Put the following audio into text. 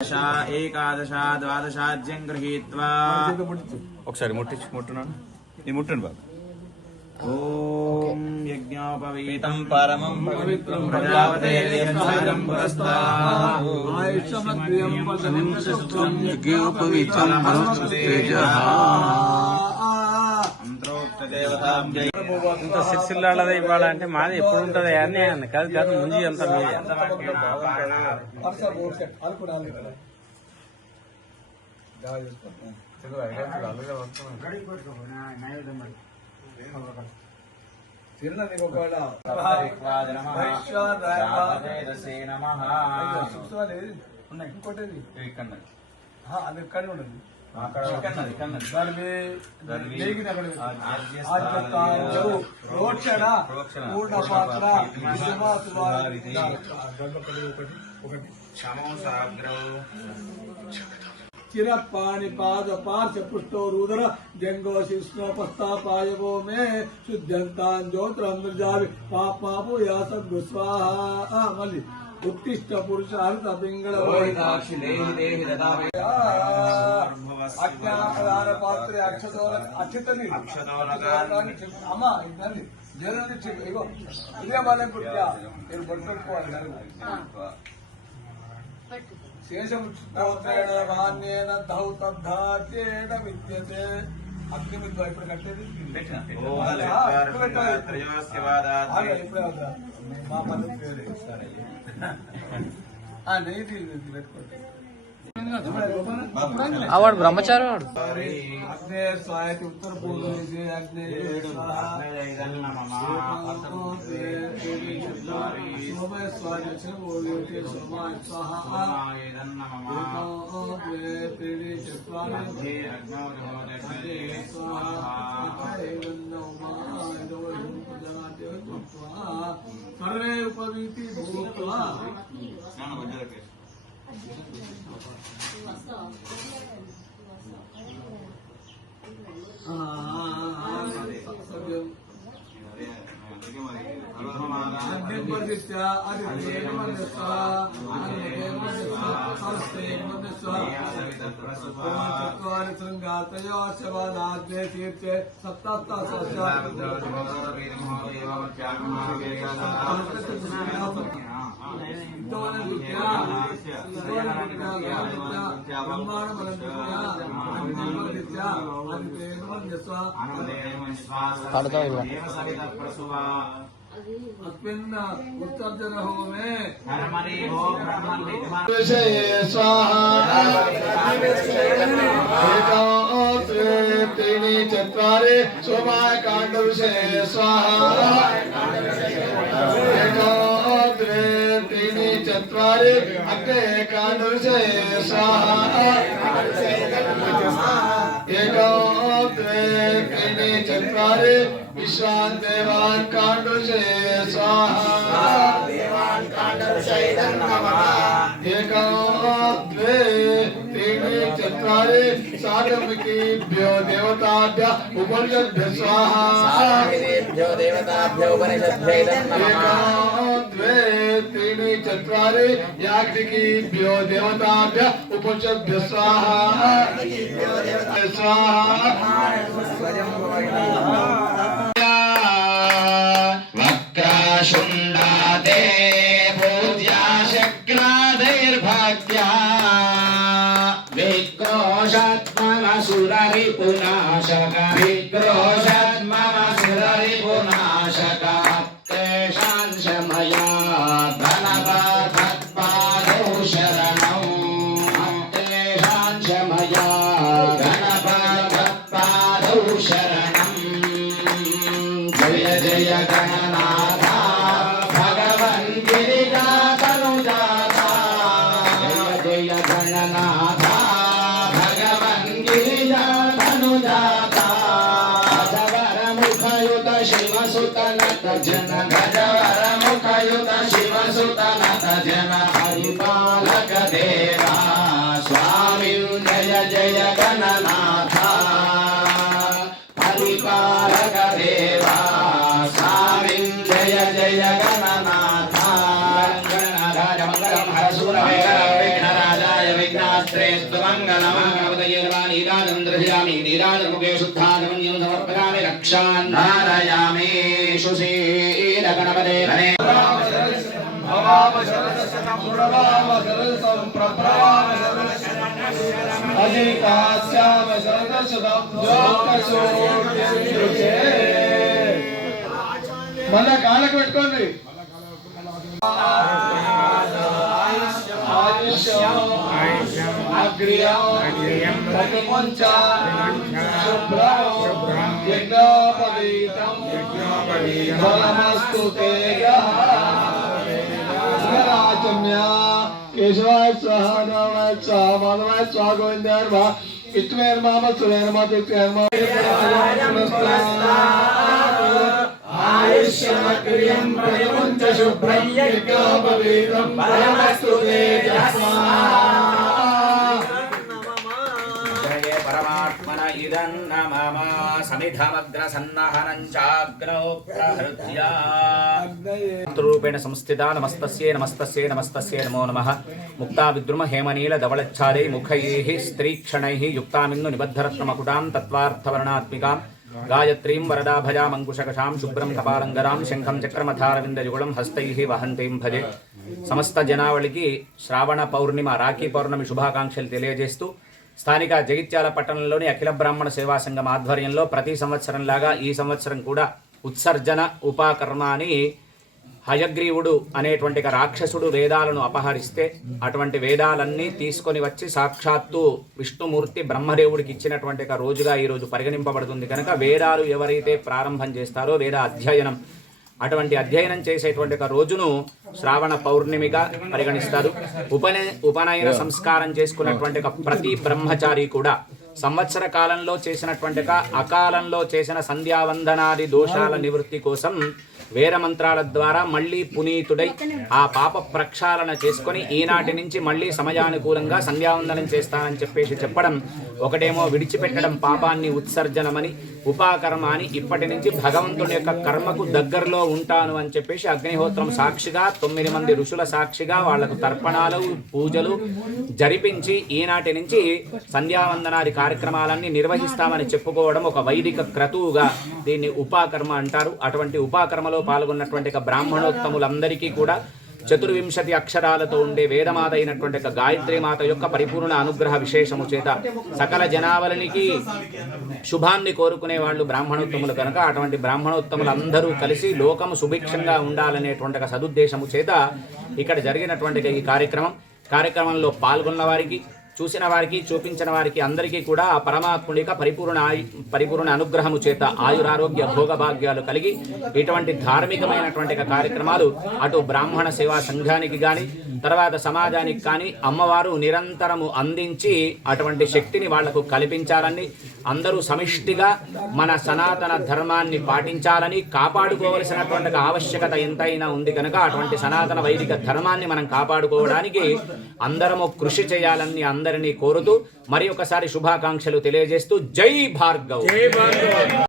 एकादश द्वादशाद्यं गृहीत्वा ఒకసారి ముట్టున్నాను ఇది ముట్టండి బాబు ఓం యజ్ఞోపవీతం పరమం పవిత్రం ప్రజాపతేర్యస్సాదం పురస్తాః ఆయుష్మద్రియం పదనం శుద్ధం యజ్ఞోపవీతం పరమస్తేజః ఇంత సిరిసిల్లాళ్ళదే ఇవ్వాలంటే మాది ఎప్పుడు ఉంటుంది అని అన్న కాదు కాదు ముందు అంత चिरपाणिपाद पार्श पुष्टो रुद्र जंगो शिष्णोपस्तापायवो में शुद्धंतांजोत्रंद्रजावि पापापो या सद्गुस्वाहा मलि उत्तिष्ठ पुरुषार्थ पिंगल अज्ञान पात्र अक्षतोल अक्षतनी अम्मा इदंడి జరని ఇగో ఇదే బాలే పుట్ట మీరు పట్టుకోవాలి శేషముత్రేణ వాన్యేన ధౌతద్ధాత్యేన విద్యతే అగ్నిమిద్వ ఇప్పుడు కట్టేది మా పద్ధతి పెట్టుకోండి వాడు బ్రహ్మచారి వాడు అగ్నేయ స్వాయతి ఉత్తర పూర్వ సర్వే ఉపవీతి భూత్వా उत्तर्जन होमे त्रीणि चत्वारि सोमाय कांड विषये स्वाहा त्रीणि चत्वारि अग्ने कांड विषये स्वाहा त्रीणि चत्वारि विश्वान् देवान् कांड विषये स्वाहा त्रीणि चत्वारि साधमिकेभ्यो देवताभ्य उपनिषद्भ्यः स्वाहा त्रीणि चत्वारि याज्ञिकेभ्यो देवताभ्य उपनिषद्भ्यः स्वाहा वक्रशुण्डाते पूज्या शक्रादैर्भक्त्या विक्रोशत्ममसुररिपुनाशक विक्रोशत्ममसुररिपुनाशक तेषां शमया गणपतत्पादौ शरणौ तेषां शमया गणपतत्पादौ शरणं जय जय गणनाथ भगवन् गिरिजातनुजाता जय जय गणनाथ भगवन् गिरिजातनुजाता गजवरमुखयुत शिवसुतनत जन गजवरमुखयुत शिवसुतनत जन हरिपालक देवा स्वामी जय जय गणनाथ हरिपालक देवा स्वामी जय जय गणनाथ गणनाथाय मंगलम हरसूरवे विघ्नराजाय शास्त्रे सुमङ्गलमागवतये नमः नीराजनं दर्शयामि नीराजनमुखे शुद्धागमन्यं समर्पयामि रक्षान् धारयामि सुशीलगणपते धने भवाम शरदशतं प्रभाम शरदशं प्रभाम अधिकास्याम शरदशतं जोकशोक्यते మన కాళ్ళకు పెట్టుకోండి ఆయుష్యం అగ్రియం ప్రతిమంచ శుభ్రం యజ్ఞోపవీతం బలమస్తు తేజః రాజమ్య కేశవాయ స్వాహ నారాయణ స్వాహ మాధవాయ స్వాహ గోవిందాయ నమః విష్ణువే నమః మత్స్యాయ నమః దేవ్యాయ నమః ఆయుష్యమగ్రియం ప్రతిమంచ శుభ్రం యజ్ఞోపవీతం బలమస్తు తేజః परमात्मन इदं नमः समिधमग्रसन्नहनं चाग्नौ प्रहृत्या रूपेण संस्थिता नमस्तस्यै नमस्तस्यै नमस्तस्यै नमो नमः मुक्ता विद्रुम हेमनील धवलच्छादै मुखैः स्त्रीक्षणैः युक्तामिन्नु निबद्धरत्नमकुटां तत्त्वार्थवर्णात्मिकां गायत्रीं वरदाभजामङ्कुशकशां शुभ्रं कपालङ्गरां शङ्खं चक्रमथारविन्दयुगलं हस्तैः वहन्तीं भजे समस्त जनावళికి శ్రావణ పౌర్ణిమ రాఖీ పౌర్ణమి శుభాకాంక్షలు తెలియజేస్తూ స్థానిక జగిత్యాల పట్టణంలోని అఖిల బ్రాహ్మణ సేవా సంఘం ఆధ్వర్యంలో ప్రతి సంవత్సరంలాగా ఈ సంవత్సరం కూడా ఉత్సర్జన ఉపాకర్మ అని హయగ్రీవుడు అనేటువంటి రాక్షసుడు వేదాలను అపహరిస్తే అటువంటి వేదాలన్నీ తీసుకొని వచ్చి సాక్షాత్తు విష్ణుమూర్తి బ్రహ్మదేవుడికి ఇచ్చినటువంటి రోజుగా ఈరోజు పరిగణింపబడుతుంది కనుక వేదాలు ఎవరైతే ప్రారంభం చేస్తారో వేద అధ్యయనం అటువంటి అధ్యయనం చేసేటువంటి రోజును శ్రావణ పౌర్ణమిగా పరిగణిస్తారు. ఉపనయన సంస్కారం చేసుకున్నటువంటి ప్రతి బ్రహ్మచారి కూడా సంవత్సర కాలంలో చేసినటువంటి అకాలంలో చేసిన సంధ్యావందనాది దోషాల నివృత్తి కోసం వేద మంత్రాల ద్వారా మళ్ళీ పునీతుడై ఆ పాప ప్రక్షాళన చేసుకొని ఈనాటి నుంచి మళ్ళీ సమయానుకూలంగా సంధ్యావందనం చేస్తానని చెప్పేసి చెప్పడం, ఒకటేమో విడిచిపెట్టడం పాపాన్ని ఉత్సర్జనమని, ఉపాకర్మ అని ఇప్పటి నుంచి భగవంతుడి యొక్క కర్మకు దగ్గరలో ఉంటాను అని చెప్పేసి అగ్నిహోత్రం సాక్షిగా 9 మంది ఋషుల సాక్షిగా వాళ్లకు తర్పణాలు పూజలు జరిపించి ఈనాటి నుంచి సంధ్యావందనాది కార్యక్రమాలన్నీ నిర్వహిస్తామని చెప్పుకోవడం ఒక వైదిక క్రతువుగా దీన్ని ఉపాకర్మ అంటారు. అటువంటి ఉపాకర్మలో పాల్గొన్నటువంటి బ్రాహ్మణోత్తములందరికీ కూడా 24 అక్షరాలతో ఉండే వేదమాత అయినటువంటి గాయత్రీమాత యొక్క పరిపూర్ణ అనుగ్రహ విశేషము చేత సకల జనావళికి శుభాన్ని కోరుకునే వాళ్ళు బ్రాహ్మణోత్తములు కనుక అటువంటి బ్రాహ్మణోత్తములందరూ కలిసి లోకము సుభిక్షంగా ఉండాలనేటువంటి సదుద్దేశము చేత ఇక్కడ జరిగినటువంటి ఈ కార్యక్రమంలో పాల్గొన్న వారికి, చూసిన వారికి, చూపించిన వారికి అందరికీ కూడా ఆ పరమాత్ముడి యొక్క పరిపూర్ణ అనుగ్రహము చేత ఆయురారోగ్య భోగభాగ్యాలు కలిగి ఇటువంటి ధార్మికమైనటువంటి కార్యక్రమాలు అటు బ్రాహ్మణ సేవా సంఘానికి కానీ తర్వాత సమాజానికి కానీ అమ్మవారు నిరంతరము అందించి అటువంటి శక్తిని వాళ్లకు కల్పించాలని, అందరూ సమిష్టిగా మన సనాతన ధర్మాన్ని పాటించాలని, కాపాడుకోవలసినటువంటి ఆవశ్యకత ఎంతైనా ఉంది కనుక అటువంటి సనాతన వైదిక ధర్మాన్ని మనం కాపాడుకోవడానికి అందరము కృషి చేయాలని అందరినీ కోరుతూ మరి ఒకసారి శుభాకాంక్షలు తెలియజేస్తూ జై భార్గవ్.